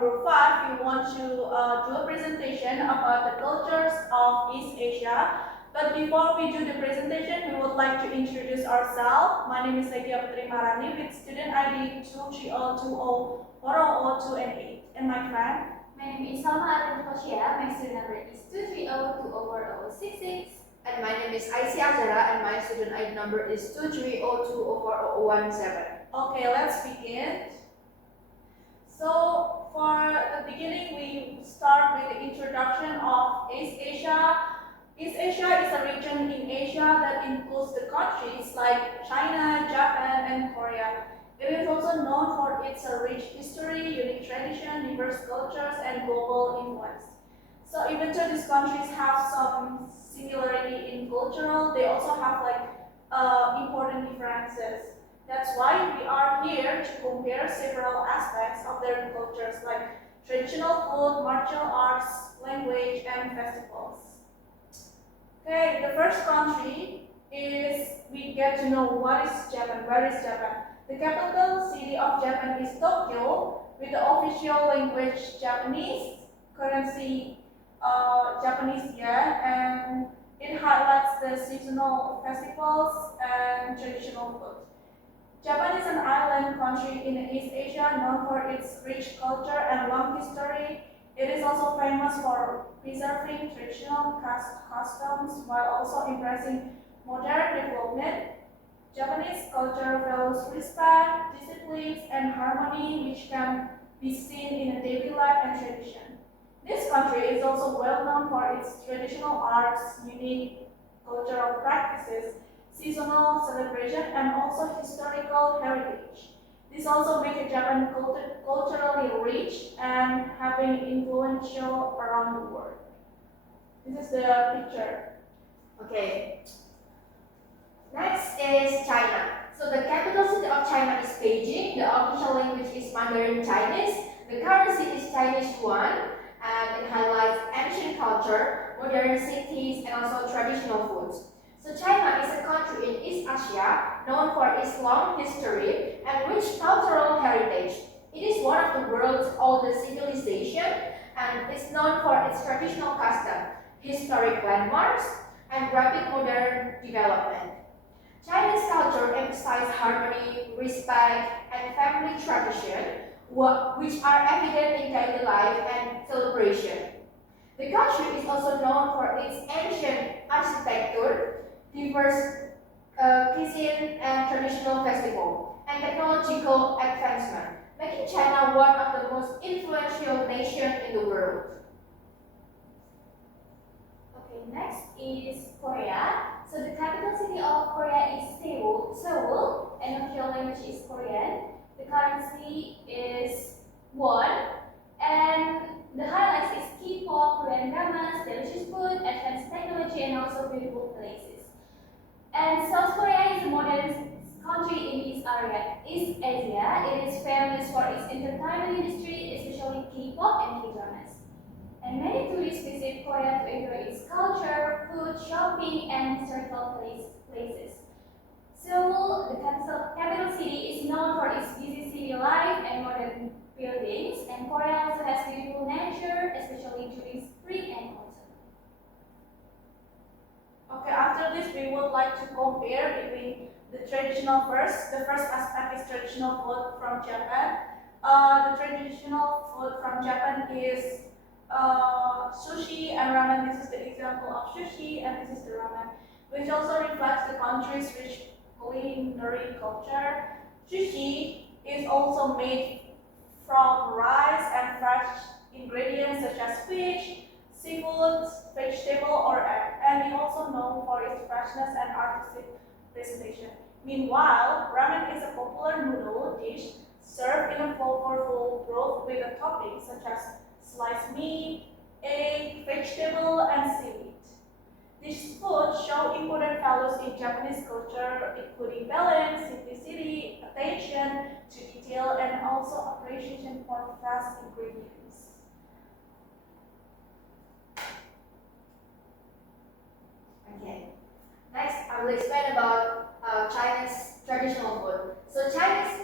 group 5, we want to do a presentation about the cultures of East Asia. But before we do the presentation, we would like to introduce ourselves. My name is Legia Putri Maharani with student ID 230204002 and 8. And my friend? My name is Salma Nurkhosyia. My student number is 230204066. And my name is Aisi Azzahra and my student ID number is 230204017. Okay, let's begin. So for the beginning, we start with the introduction of East Asia. East Asia is a region in Asia that includes the countries like China, Japan, and Korea. It is also known for its rich history, unique tradition, diverse cultures, and global influence. So even though these countries have some similarity in cultural, they also have important differences. That's why we are here to compare several aspects of their cultures like traditional food, martial arts, language, and festivals. Okay, the first country is we get to know what is Japan. Where is Japan? The capital city of Japan is Tokyo, with the official language Japanese, currency Japanese yen, and it highlights the seasonal festivals and traditional food. Japan is an island country in East Asia known for its rich culture and long history. It is also famous for preserving traditional customs while also embracing modern development. Japanese culture values respect, discipline, and harmony, which can be seen in a daily life and tradition. This country is also well known for its traditional arts, unique cultural practices, seasonal celebration, and also historical heritage. This also makes Japan culturally rich and having influential around the world. This is the picture. Okay. Next is China. So the capital city of China is Beijing. The official language is Mandarin Chinese. The currency is Chinese yuan, and it highlights ancient culture, modern cities, and also traditional foods. So China is a country in East Asia known for its long history and rich cultural heritage. It is one of the world's oldest civilizations and is known for its traditional custom, historic landmarks, and rapid modern development. Chinese culture emphasizes harmony, respect, and family tradition, which are evident in daily life and celebration. The country is also known for its ancient architecture, diverse cuisine and traditional festival, and technological advancement, making China one of the most influential nations in the world. Okay, next is Korea. So the capital city of Korea is Seoul, and official language is Korean. The currency is won, and the highlights is K-pop, Korean dramas, delicious food, advanced technology, and also beautiful places. And South Korea is the modern country in East Asia. It is famous for its entertainment industry, especially K-pop and K-dramas. And many tourists visit Korea to enjoy its culture, food, shopping, and historical places. Seoul, the capital city, is known for its busy city life and modern buildings, and Korea also has beautiful nature, especially during spring and autumn. Okay, after this, we would like to compare between the traditional first. The first aspect is traditional food from Japan. The traditional food from Japan is sushi and ramen. This is the example of sushi, and this is the ramen, which also reflects the country's rich culinary culture. Sushi is also made from rice and fresh ingredients such as fish, seafood, vegetable, or egg, and is also known for its freshness and artistic presentation. Meanwhile, ramen is a popular noodle dish served in a flavorful broth with a topping such as sliced meat, egg, vegetable, and seaweed. These foods show important values in Japanese culture, including balance, simplicity, attention to detail, and also appreciation for fresh ingredients. Okay. Next, I will explain about China's traditional food. So Chinese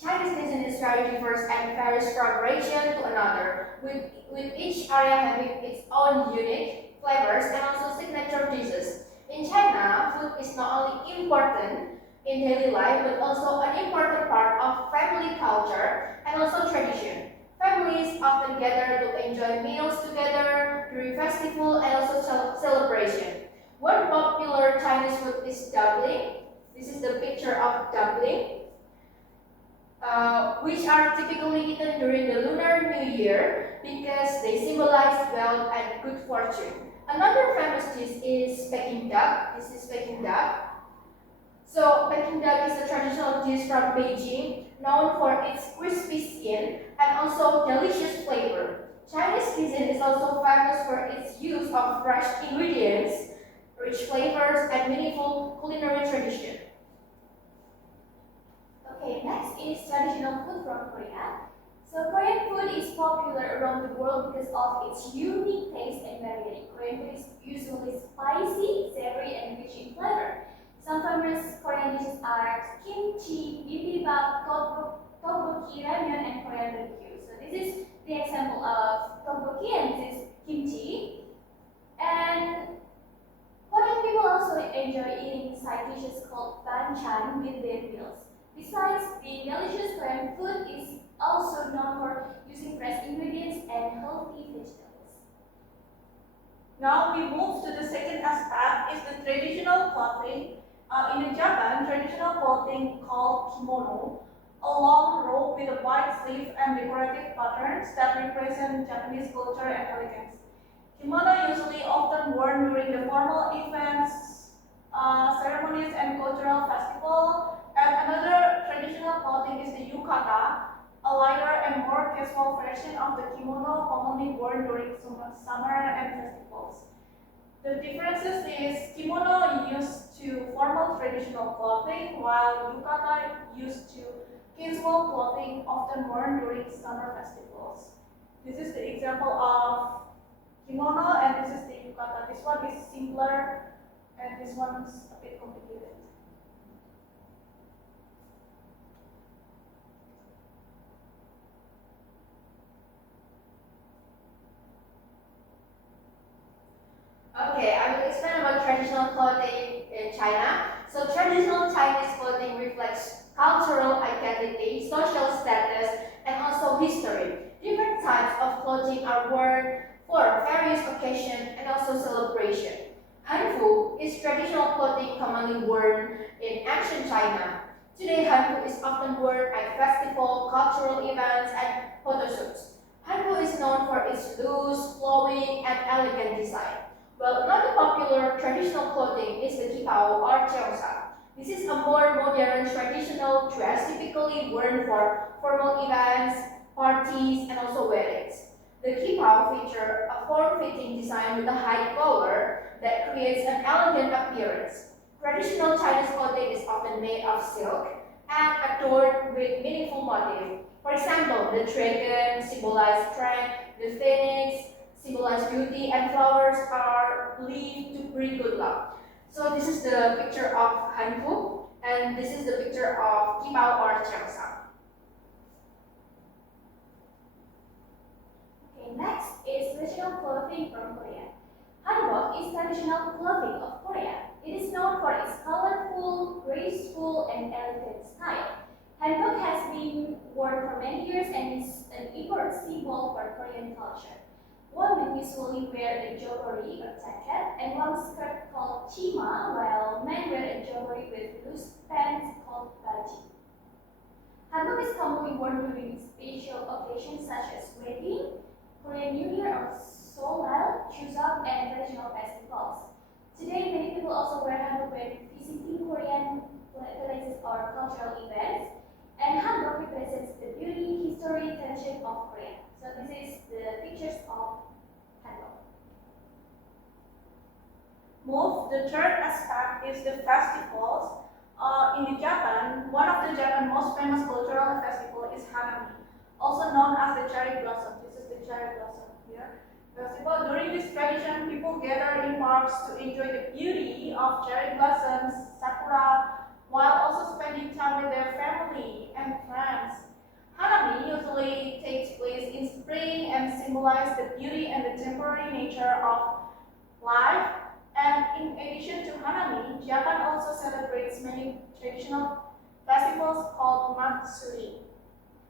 cuisine is very diverse and varies from region to another, with each area having its own unique flavors and also signature dishes. In China, food is not only important in daily life but also an important part of family culture and also tradition. Families often gather to enjoy meals together during festival and also celebration. One popular Chinese food is dumpling. This is the picture of dumpling, which are typically eaten during the Lunar New Year because they symbolize wealth and good fortune. Another famous dish is Peking duck. This is Peking duck. So Peking duck is a traditional dish from Beijing, known for its crispy skin and also delicious flavor. Chinese cuisine is also famous for its use of fresh ingredients, rich flavors, and meaningful culinary tradition. Okay, next is traditional food from Korea. So Korean food is popular around the world because of its unique taste and variety. Korean food is usually spicy, savory, and rich in flavor. Some famous Korean dishes are kimchi, bibimbap, tteokbokki, ramyeon, and Korean barbecue. So this is the example of tteokbokki, and this is kimchi. And Korean people also enjoy eating side dishes called banchan with their meals. Besides, the delicious Korean food is also known for using fresh ingredients and healthy vegetables. Now we move to the second aspect is the traditional clothing. In Japan, traditional clothing called kimono, a long robe with a wide sleeve and decorative patterns that represent Japanese culture and elegance. Kimono usually often worn during the formal events, ceremonies, and cultural festival. And another traditional clothing is the yukata, a lighter and more casual version of the kimono commonly worn during summer and festivals. The differences is kimono used to formal traditional clothing, while yukata used to casual clothing often worn during summer festivals. This is the example of kimono and this is the yukata. This one is simpler and this one is a bit complicated. Okay, I will explain about traditional clothing in China. So traditional Chinese clothing reflects cultural identity, social status, and also history. Different types of clothing are worn for various occasions and also celebration. Hanfu is traditional clothing commonly worn in ancient China. Today, Hanfu is often worn at festivals, cultural events, and photo shoots. Hanfu is known for its loose, flowing, and elegant design. Well, another popular traditional clothing is the kipao or cheongsa. This is a more modern traditional dress typically worn for formal events, parties, and also weddings. The kipao features a form-fitting design with a high collar that creates an elegant appearance. Traditional Chinese clothing is often made of silk and adorned with meaningful motifs. For example, the dragon symbolizes strength, the phoenix symbolize beauty, and flowers are believed to bring good luck. So this is the picture of Hanfu, and this is the picture of Kipao or Cheongsa. Okay, next is traditional clothing from Korea. Hanbok is traditional clothing of Korea. It is known for its colorful, graceful, and elegant style. Hanbok has been worn for many years and is an important symbol for Korean culture. Women usually wear a jewelry or jacket and long skirt called chima, while men wear a jewelry with loose pants called baji. Hanbok is commonly worn during special occasions such as wedding, Korean New Year or Seollal, Chuseok, and traditional festivals. Today, many people also wear hanbok when visiting Korean villages or cultural events, and hanbok represents the beauty, history, tradition of Korea. So this is the pictures of hanbok. The third aspect is the festivals. In Japan, one of the Japan's most famous cultural festival is Hanami, also known as the cherry blossom. This is the cherry blossom here. Festival. During this tradition, people gather in parks to enjoy the beauty of cherry blossoms, sakura, while also spending time with their family and friends. Hanami symbolize the beauty and the temporary nature of life. And in addition to Hanami, Japan also celebrates many traditional festivals called Matsuri,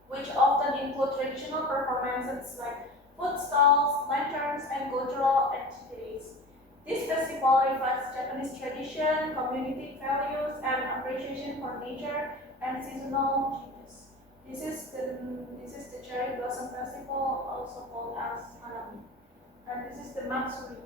which often include traditional performances like food stalls, lanterns, and cultural activities. This festival reflects Japanese tradition, community values, and appreciation for nature and seasonal changes. This is the cherry blossom festival, also called as Hanami, and this is the Matsuri.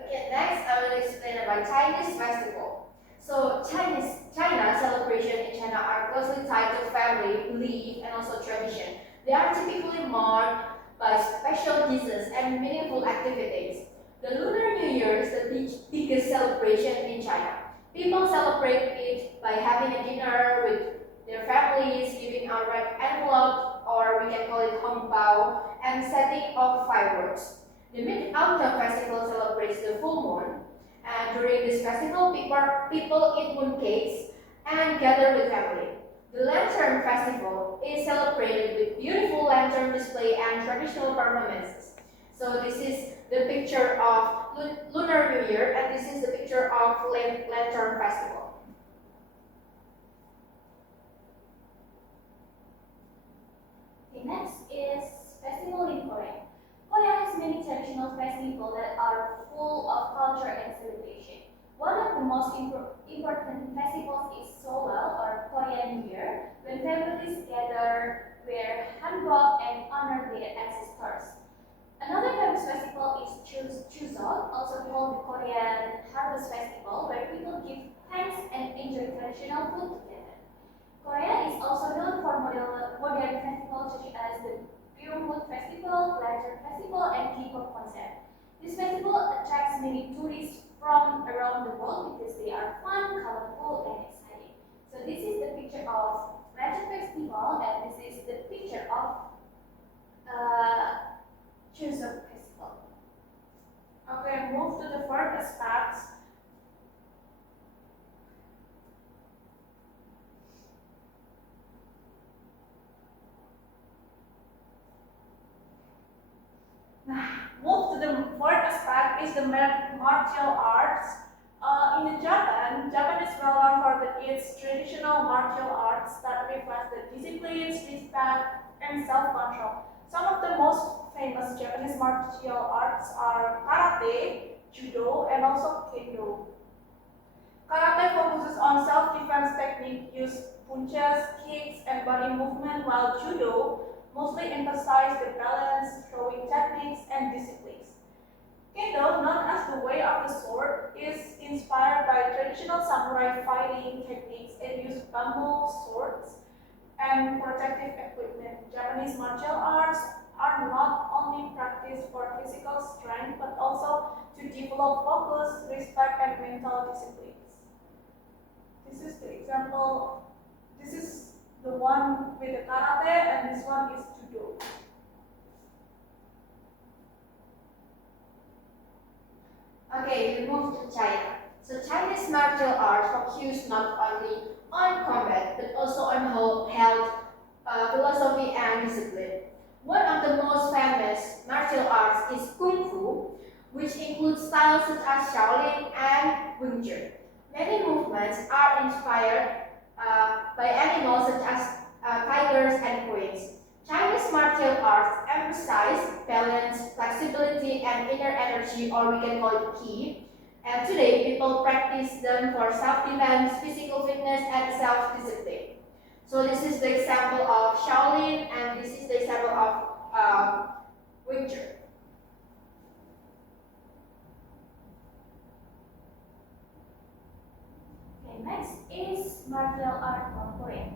Okay, next I will explain about Chinese festival. So China celebration in China are closely tied to family, belief, and also tradition. They are typically marked by special dishes and meaningful activities. The Lunar New Year is the biggest celebration in China. People celebrate it by having a dinner with their families, giving out red envelopes, or we can call it hongbao, and setting off fireworks. The Mid-Autumn Festival celebrates the full moon, and during this festival, people eat moon cakes and gather with family. The Lantern Festival is celebrated with beautiful lantern display and traditional performances. So this is the picture of Lunar New Year, and this is the picture of Lantern Festival. Okay, next is festival in Korea. Korea has many traditional festivals that are full of culture and celebration. One of the most important festivals is Seollal, or Korean New Year, when families gather, wear hanbok, and honor their ancestors. Another famous festival is Chuseok, also called the Korean Harvest Festival, where people give thanks and enjoy traditional food together. Korea is also known for modern festivals such as the Pyongwood Festival, Lantern Festival, and K-pop concert. This festival attracts many tourists from around the world because they are fun, colorful, and exciting. So this is the picture of Lantern Festival, and this is the picture of Chuseok Festival. Okay, move to the third aspect. Move to the fourth aspect is the martial arts. In Japan, Japan is well known for its traditional martial arts that reflect the disciplines, respect, and self-control. Some of the most famous Japanese martial arts are karate, judo, and also kendo. Karate focuses on self-defense technique, use punches, kicks, and body movement, while judo mostly emphasizes the balance, throwing techniques, and disciplines. Kendo, known as the way of the sword, is inspired by traditional samurai fighting techniques and uses bamboo swords and protective equipment. Japanese martial arts are not only practiced for physical strength but also to develop focus, respect, and mental disciplines. This is the example. This is the one with the karate, and this one is judo. Okay, we move to China. So Chinese martial arts focus not only on combat but also on health, philosophy, and discipline. One of the most famous martial arts is Kung Fu, which includes styles such as Shaolin and Wing Chun. Many movements are inspired by animals such as tigers and queens. Chinese martial arts emphasize balance, flexibility, and inner energy, or we can call it Qi. And today, people practice them for self-defense, physical fitness, and self-discipline. So this is the example of Shaolin, and this is the example of Wing Chun. Okay, next is martial art from Korea.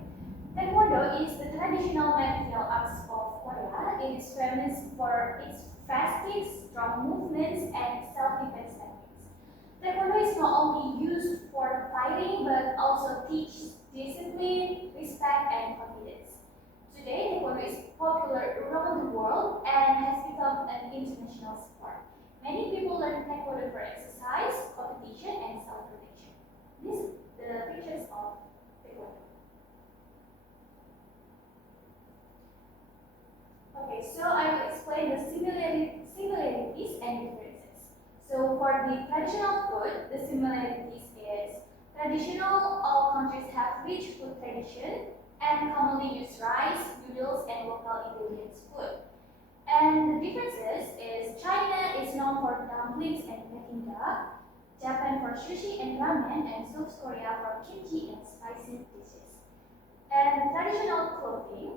Taekwondo is the traditional martial arts of Korea. It is famous for its fast kicks, strong movements, and self-defense techniques. Taekwondo is not only used for fighting but also teaches discipline, respect, and confidence. Today, Taekwondo is popular around the world and has become an international sport. Many people learn Taekwondo for exercise, competition, and self-protection. These are the pictures of Taekwondo. the traditional food, the similarities is traditional, all countries have rich food tradition and commonly use rice, noodles, and local ingredients food. And the differences is China is known for dumplings and Peking duck, Japan for sushi and ramen, and South Korea for kimchi and spicy dishes. And traditional clothing,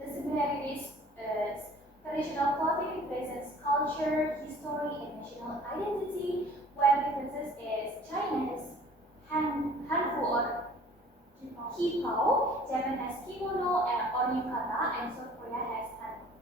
the similarities is traditional clothing represents culture, history, and national identity, while differences is China has hanfu or kipao, Japan has kimono or yukata, and South Korea has hanbok.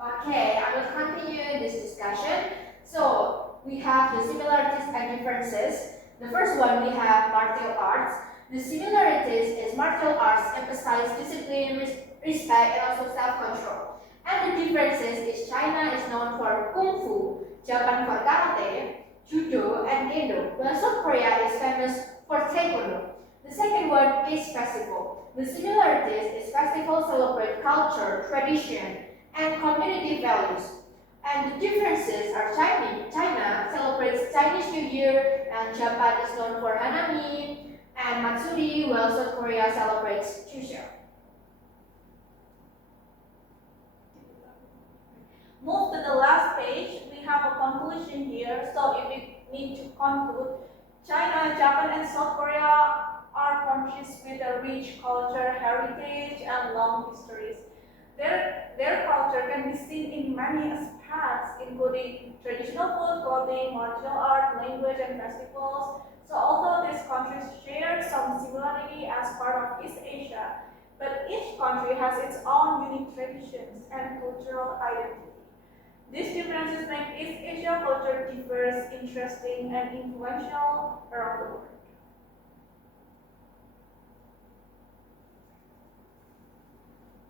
Okay, I will continue this discussion. So, we have the similarities and differences. The first one, we have martial arts. The similarities is martial arts emphasize discipline, respect, and also self-control. And the differences is China is known for kung fu, Japan for karate, judo, and kendo, while South Korea is famous for taekwondo. The second one is festival. The similarities is festivals celebrate culture, tradition, and community values. And the differences are China celebrates Chinese New Year, and Japan is known for Hanami and Matsuri, while South Korea celebrates Chuseok. Move to the last page. We have a conclusion here. So if we need to conclude, China, Japan, and South Korea are countries with a rich culture, heritage, and long histories. Their culture can be seen in many aspects, including traditional food, clothing, martial art, language, and festivals. So although these countries share some similarity as part of East Asia, but each country has its own unique traditions and cultural identity. These differences make East Asia culture diverse, interesting, and influential around the world.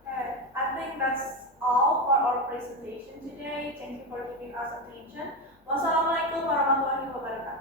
Okay, I think that's all for our presentation today. Thank you for giving us attention. Wassalamualaikum warahmatullahi wabarakatuh.